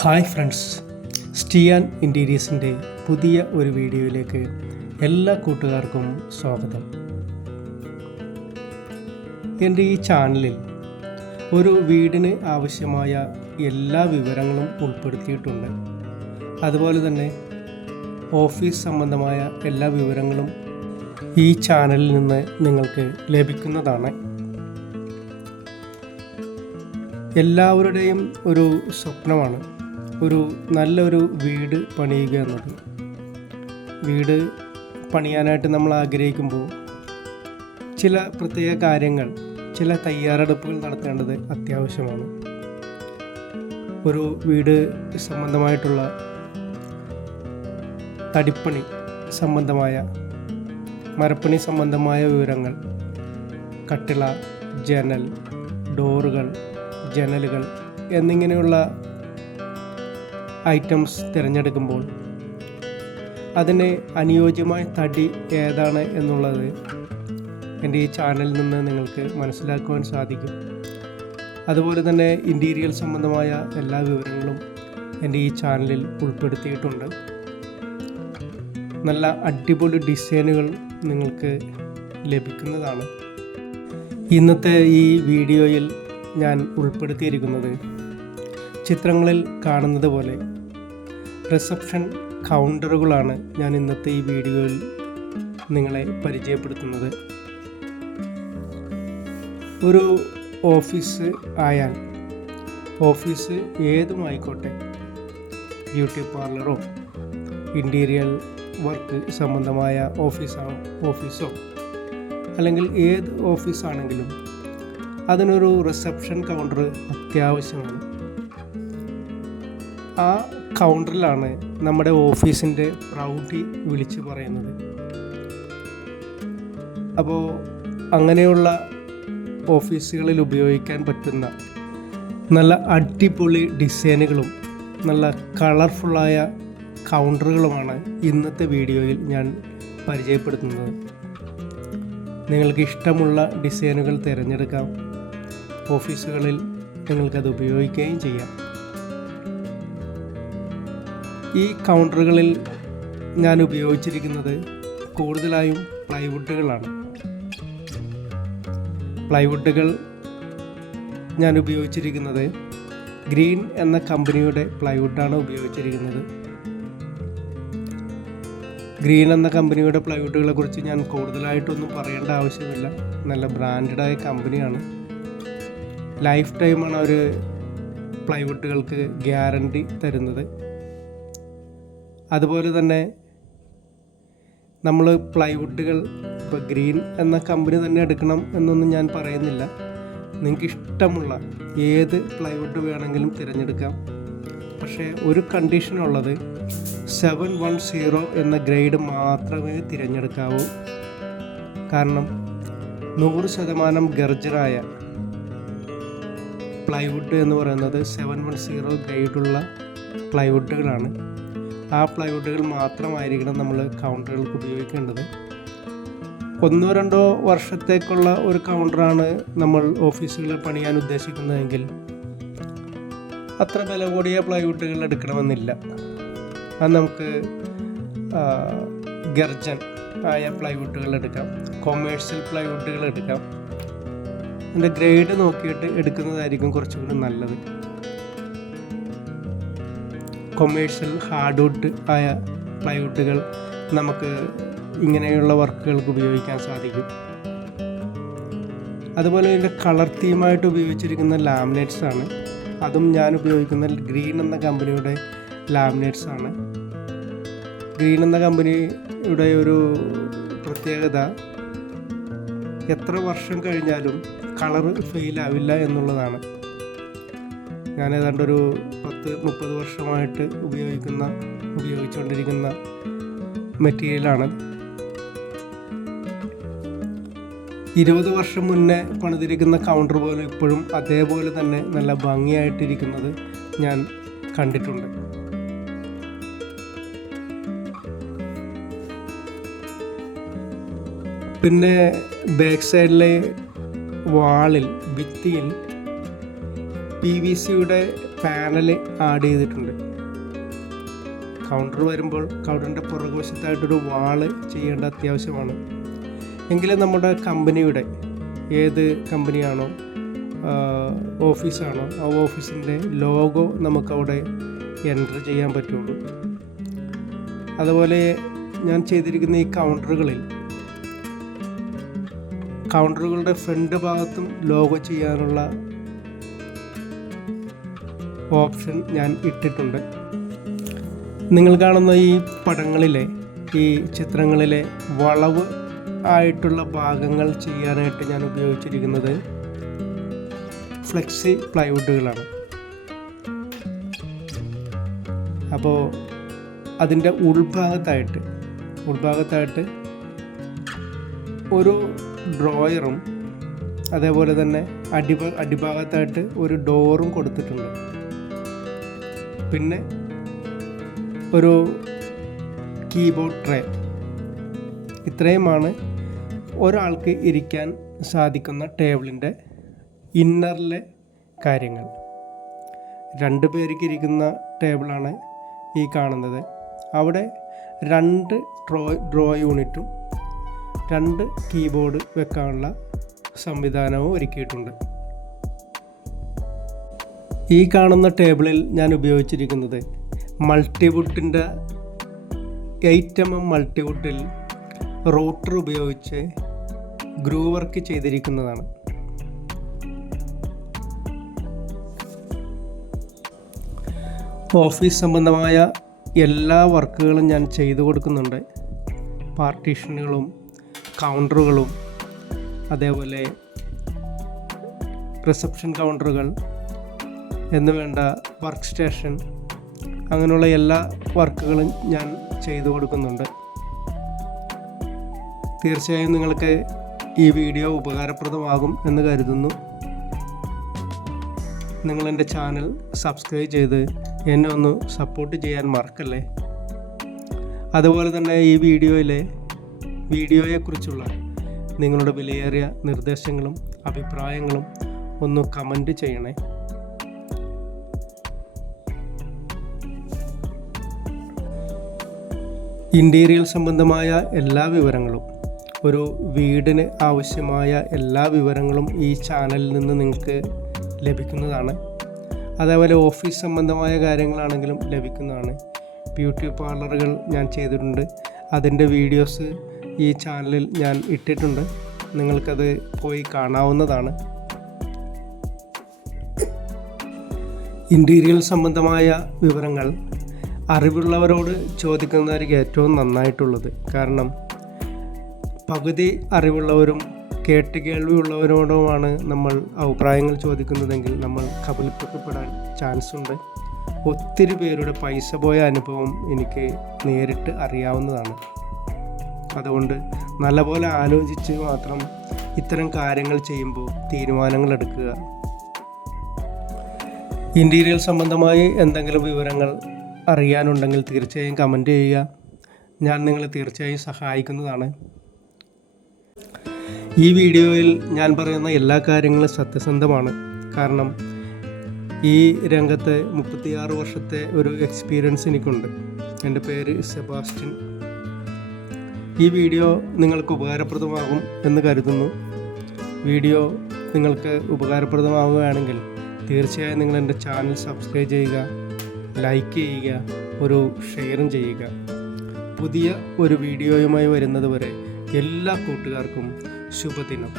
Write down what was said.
Hi friends, സ്റ്റിയാൻ ഇൻറ്റീരിയേഴ്സിൻ്റെ പുതിയ ഒരു വീഡിയോയിലേക്ക് എല്ലാ കൂട്ടുകാർക്കും സ്വാഗതം. എൻ്റെ ഈ ചാനലിൽ ഒരു വീടിന് ആവശ്യമായ എല്ലാ വിവരങ്ങളും ഉൾപ്പെടുത്തിയിട്ടുണ്ട്. അതുപോലെ തന്നെ ഓഫീസ് സംബന്ധമായ എല്ലാ വിവരങ്ങളും ഈ ചാനലിൽ നിന്ന് നിങ്ങൾക്ക് ലഭിക്കുന്നതാണ്. എല്ലാവരുടെയും ഒരു സ്വപ്നമാണ് ഒരു നല്ലൊരു വീട് പണിയുക എന്നത്. വീട് പണിയാനായിട്ട് നമ്മൾ ആഗ്രഹിക്കുമ്പോൾ ചില പ്രത്യേക കാര്യങ്ങൾ, ചില തയ്യാറെടുപ്പുകൾ നടത്തേണ്ടത് അത്യാവശ്യമാണ്. ഒരു വീട് സംബന്ധമായിട്ടുള്ള തടിപ്പണി സംബന്ധമായ, മരപ്പണി സംബന്ധമായ വിവരങ്ങൾ, കട്ടിള, ജനൽ, ഡോറുകൾ, ജനലുകൾ എന്നിങ്ങനെയുള്ള ഐറ്റംസ് തിരഞ്ഞെടുക്കുമ്പോൾ അതിന് അനുയോജ്യമായ തടി ഏതാണ് എന്നുള്ളത് എൻ്റെ ഈ ചാനലിൽ നിന്ന് നിങ്ങൾക്ക് മനസ്സിലാക്കുവാൻ സാധിക്കും. അതുപോലെ തന്നെ ഇൻറ്റീരിയർ സംബന്ധമായ എല്ലാ വിവരങ്ങളും എൻ്റെ ഈ ചാനലിൽ ഉൾപ്പെടുത്തിയിട്ടുണ്ട്. നല്ല അടിപൊളി ഡിസൈനുകൾ നിങ്ങൾക്ക് ലഭിക്കുന്നതാണ്. ഇന്നത്തെ ഈ വീഡിയോയിൽ ഞാൻ ഉൾപ്പെടുത്തിയിരിക്കുന്നത് ചിത്രങ്ങളിൽ കാണുന്നത് പോലെ റിസപ്ഷൻ കൗണ്ടറുകളാണ് ഞാൻ ഇന്നത്തെ ഈ വീഡിയോയിൽ നിങ്ങളെ പരിചയപ്പെടുത്തുന്നത്. ഒരു ഓഫീസ് ആയാൽ, ഓഫീസ് ഏതുമായിക്കോട്ടെ, ബ്യൂട്ടി പാർലറോ ഇൻറ്റീരിയർ വർക്ക് സംബന്ധമായ ഓഫീസോ അല്ലെങ്കിൽ ഏത് ഓഫീസാണെങ്കിലും അതിനൊരു റിസപ്ഷൻ കൗണ്ടർ അത്യാവശ്യമാണ്. ആ കൗണ്ടറിലാണ് നമ്മുടെ ഓഫീസിൻ്റെ പ്രൗഢി വിളിച്ചു പറയുന്നത്. അപ്പോൾ അങ്ങനെയുള്ള ഓഫീസുകളിൽ ഉപയോഗിക്കാൻ പറ്റുന്ന നല്ല അടിപൊളി ഡിസൈനുകളും നല്ല കളർഫുള്ളായ കൗണ്ടറുകളുമാണ് ഇന്നത്തെ വീഡിയോയിൽ ഞാൻ പരിചയപ്പെടുത്തുന്നത്. നിങ്ങൾക്ക് ഇഷ്ടമുള്ള ഡിസൈനുകൾ തിരഞ്ഞെടുക്കാം. ഓഫീസുകളിൽ നിങ്ങൾക്കത് ഉപയോഗിക്കുകയും ചെയ്യാം. ഈ കൗണ്ടറുകളിൽ ഞാൻ ഉപയോഗിച്ചിരിക്കുന്നത് കൂടുതലായും പ്ലൈവുഡുകളാണ്. പ്ലൈവുഡുകൾ ഞാൻ ഉപയോഗിച്ചിരിക്കുന്നത് ഗ്രീൻ എന്ന കമ്പനിയുടെ പ്ലൈവുഡാണ് ഉപയോഗിച്ചിരിക്കുന്നത്. ഗ്രീൻ എന്ന കമ്പനിയുടെ പ്ലൈവുഡുകളെ കുറിച്ച് ഞാൻ കൂടുതലായിട്ടൊന്നും പറയേണ്ട ആവശ്യമില്ല. നല്ല ബ്രാൻഡഡായ കമ്പനിയാണ്. ലൈഫ് ടൈമാണ് അവർ പ്ലൈവുഡുകൾക്ക് ഗ്യാരണ്ടി തരുന്നത്. അതുപോലെ തന്നെ നമ്മൾ പ്ലൈവുഡുകൾ ഇപ്പോൾ ഗ്രീൻ എന്ന കമ്പനി തന്നെ എടുക്കണം എന്നൊന്നും ഞാൻ പറയുന്നില്ല. നിങ്ങൾക്ക് ഇഷ്ടമുള്ള ഏത് പ്ലൈവുഡ് വേണമെങ്കിലും തിരഞ്ഞെടുക്കാം. പക്ഷേ ഒരു കണ്ടീഷനുള്ളത് 710 എന്ന ഗ്രേഡ് മാത്രമേ തിരഞ്ഞെടുക്കാവൂ. കാരണം 100% ഗർജറായ പ്ലൈവുഡ് എന്ന് പറയുന്നത് 710 ഗ്രേഡുള്ള പ്ലൈവുഡുകളാണ്. ആ പ്ലൈവുഡുകൾ മാത്രമായിരിക്കണം നമ്മൾ കൗണ്ടറുകൾക്ക് ഉപയോഗിക്കേണ്ടത്. 1-2 വർഷത്തേക്കുള്ള ഒരു കൗണ്ടറാണ് നമ്മൾ ഓഫീസുകളിൽ പണിയാൻ ഉദ്ദേശിക്കുന്നതെങ്കിൽ അത്ര വില കൂടിയ പ്ലൈവുഡുകൾ എടുക്കണമെന്നില്ല. അത് നമുക്ക് ഗർജൻ ആയ പ്ലൈവുഡുകൾ എടുക്കാം, കൊമേഴ്ഷ്യൽ പ്ലൈവുഡുകൾ എടുക്കാം. അതിൻ്റെ ഗ്രേഡ് നോക്കിയിട്ട് എടുക്കുന്നതായിരിക്കും കുറച്ചുകൂടി നല്ലത്. കൊമേഴ്ഷ്യൽ ഹാർഡ്വുഡ് ആയ പ്ലൈവുഡുകൾ നമുക്ക് ഇങ്ങനെയുള്ള വർക്കുകൾക്ക് ഉപയോഗിക്കാൻ സാധിക്കും. അതുപോലെ ഇതിൻ്റെ കളർ തീമായിട്ട് ഉപയോഗിച്ചിരിക്കുന്ന ലാമിനേറ്റ്സ് ആണ്. അതും ഞാൻ ഉപയോഗിക്കുന്ന ഗ്രീൻ എന്ന കമ്പനിയുടെ ലാമിനേറ്റ്സ് ആണ്. ഗ്രീൻ എന്ന കമ്പനിയുടെ ഒരു പ്രത്യേകത എത്ര വർഷം കഴിഞ്ഞാലും കളർ ഫെയിലാവില്ല എന്നുള്ളതാണ്. ഞാൻ ഏതാണ്ട് ഒരു 10-30 വർഷമായിട്ട് ഉപയോഗിച്ചുകൊണ്ടിരിക്കുന്ന മെറ്റീരിയലാണ്. 20 വർഷം മുന്നേ പണിതിരിക്കുന്ന കൗണ്ടർ പോലെ ഇപ്പോഴും അതേപോലെ തന്നെ നല്ല ഭംഗിയായിട്ടിരിക്കുന്നത് ഞാൻ കണ്ടിട്ടുണ്ട്. പിന്നെ ബാക്ക് സൈഡിലെ വാളിൽ, ഭിത്തിയിൽ PVCയുടെ പാനൽ ആഡ് ചെയ്തിട്ടുണ്ട്. കൗണ്ടർ വരുമ്പോൾ കൗണ്ടറിൻ്റെ പുറകുവശത്തായിട്ടൊരു വാള് ചെയ്യേണ്ട അത്യാവശ്യമാണ്. എങ്കിലും നമ്മുടെ കമ്പനിയുടെ ഏത് കമ്പനിയാണോ ഓഫീസാണോ ആ ഓഫീസിൻ്റെ ലോഗോ നമുക്കവിടെ എൻ്റർ ചെയ്യാൻ പറ്റുള്ളൂ. അതുപോലെ ഞാൻ ചെയ്തിരിക്കുന്ന ഈ കൗണ്ടറുകളുടെ ഫ്രണ്ട് ഭാഗത്തും ലോഗോ ചെയ്യാനുള്ള ഓപ്ഷൻ ഞാൻ ഇട്ടിട്ടുണ്ട്. നിങ്ങൾ കാണുന്ന ഈ പടങ്ങളിലെ ഈ ചിത്രങ്ങളിലെ വളവ് ആയിട്ടുള്ള ഭാഗങ്ങൾ ചെയ്യാനായിട്ട് ഞാൻ ഉപയോഗിച്ചിരിക്കുന്നത് ഫ്ലെക്സി പ്ലൈവുഡുകളാണ്. അപ്പോൾ അതിൻ്റെ ഉൾഭാഗത്തായിട്ട് ഒരു ഡ്രോയറും അതേപോലെ തന്നെ അടിഭാഗത്തായിട്ട് ഒരു ഡോറും കൊടുത്തിട്ടുണ്ട്. പിന്നെ ഒരു കീബോർഡ് ട്രേ. ഇത്രയുമാണ് ഒരാൾക്ക് ഇരിക്കാൻ സാധിക്കുന്ന ടേബിളിൻ്റെ ഇന്നറിലെ കാര്യങ്ങൾ. 2 പേർക്ക് ഇരിക്കുന്ന ടേബിളാണ് ഈ കാണുന്നത്. അവിടെ 2 ഡ്രോ യൂണിറ്റും 2 കീബോർഡ് വെക്കാനുള്ള സംവിധാനവും ഒരുക്കിയിട്ടുണ്ട്. ഈ കാണുന്ന ടേബിളിൽ ഞാൻ ഉപയോഗിച്ചിരിക്കുന്നത് മൾട്ടിവുഡിൻ്റെ 8mm മൾട്ടിവുഡിൽ റോട്ടർ ഉപയോഗിച്ച് ഗ്രൂ വർക്ക് ചെയ്തിരിക്കുന്നതാണ്. ഓഫീസ് സംബന്ധമായ എല്ലാ വർക്കുകളും ഞാൻ ചെയ്തു കൊടുക്കുന്നുണ്ട്. പാർട്ടീഷനുകളും കൗണ്ടറുകളും അതേപോലെ റിസപ്ഷൻ കൗണ്ടറുകൾ എന്ന് വേണ്ട വർക്ക് സ്റ്റേഷൻ, അങ്ങനെയുള്ള എല്ലാ വർക്കുകളും ഞാൻ ചെയ്തു കൊടുക്കുന്നുണ്ട്. തീർച്ചയായും നിങ്ങൾക്ക് ഈ വീഡിയോ ഉപകാരപ്രദമാകും എന്ന് കരുതുന്നു. നിങ്ങളെൻ്റെ ചാനൽ സബ്സ്ക്രൈബ് ചെയ്ത് എന്നെ ഒന്ന് സപ്പോർട്ട് ചെയ്യാൻ മറക്കല്ലേ. അതുപോലെ തന്നെ ഈ വീഡിയോയെക്കുറിച്ചുള്ള നിങ്ങളുടെ വിലയേറിയ നിർദ്ദേശങ്ങളും അഭിപ്രായങ്ങളും ഒന്ന് കമൻറ്റ് ചെയ്യണേ. ഇൻറ്റീരിയർ സംബന്ധമായ എല്ലാ വിവരങ്ങളും, ഒരു വീടിന് ആവശ്യമായ എല്ലാ വിവരങ്ങളും ഈ ചാനലിൽ നിന്ന് നിങ്ങൾക്ക് ലഭിക്കുന്നതാണ്. അതേപോലെ ഓഫീസ് സംബന്ധമായ കാര്യങ്ങളാണെങ്കിലും ലഭിക്കുന്നതാണ്. ബ്യൂട്ടി പാർലറുകൾ ഞാൻ ചെയ്തിട്ടുണ്ട്. അതിൻ്റെ വീഡിയോസ് ഈ ചാനലിൽ ഞാൻ ഇട്ടിട്ടുണ്ട്. നിങ്ങൾക്കത് പോയി കാണാവുന്നതാണ്. ഇൻറ്റീരിയർ സംബന്ധമായ വിവരങ്ങൾ അറിവുള്ളവരോട് ചോദിക്കുന്നതായിരിക്കും ഏറ്റവും നന്നായിട്ടുള്ളത്. കാരണം പകുതി അറിവുള്ളവരും കേൾവിയുള്ളവരോടുമാണ് നമ്മൾ അഭിപ്രായങ്ങൾ ചോദിക്കുന്നതെങ്കിൽ നമ്മൾ കബളിപ്പിക്കപ്പെടാൻ ചാൻസ് ഉണ്ട്. ഒത്തിരി പേരുടെ പൈസ പോയ അനുഭവം എനിക്ക് നേരിട്ട് അറിയാവുന്നതാണ്. അതുകൊണ്ട് നല്ലപോലെ ആലോചിച്ച് മാത്രം ഇത്തരം കാര്യങ്ങൾ ചെയ്യുമ്പോൾ തീരുമാനങ്ങൾ എടുക്കുക. ഇൻറ്റീരിയർ സംബന്ധമായി എന്തെങ്കിലും വിവരങ്ങൾ അറിയാനുണ്ടെങ്കിൽ തീർച്ചയായും കമൻറ്റ് ചെയ്യുക. ഞാൻ നിങ്ങളെ തീർച്ചയായും സഹായിക്കുന്നതാണ്. ഈ വീഡിയോയിൽ ഞാൻ പറയുന്ന എല്ലാ കാര്യങ്ങളും സത്യസന്ധമാണ്. കാരണം ഈ രംഗത്ത് 36 വർഷത്തെ ഒരു എക്സ്പീരിയൻസ് എനിക്കുണ്ട്. എൻ്റെ പേര് സെബാസ്റ്റ്യൻ. ഈ വീഡിയോ നിങ്ങൾക്ക് ഉപകാരപ്രദമാകും എന്ന് കരുതുന്നു. വീഡിയോ നിങ്ങൾക്ക് ഉപകാരപ്രദമാവുകയാണെങ്കിൽ തീർച്ചയായും നിങ്ങൾ എൻ്റെ ചാനൽ സബ്സ്ക്രൈബ് ചെയ്യുക, ലൈക്ക് ചെയ്യുക, ഒരു ഷെയറും ചെയ്യുക. പുതിയ ഒരു വീഡിയോയുമായി വരുന്നത് വരെ എല്ലാ കൂട്ടുകാർക്കും ശുഭദിനം.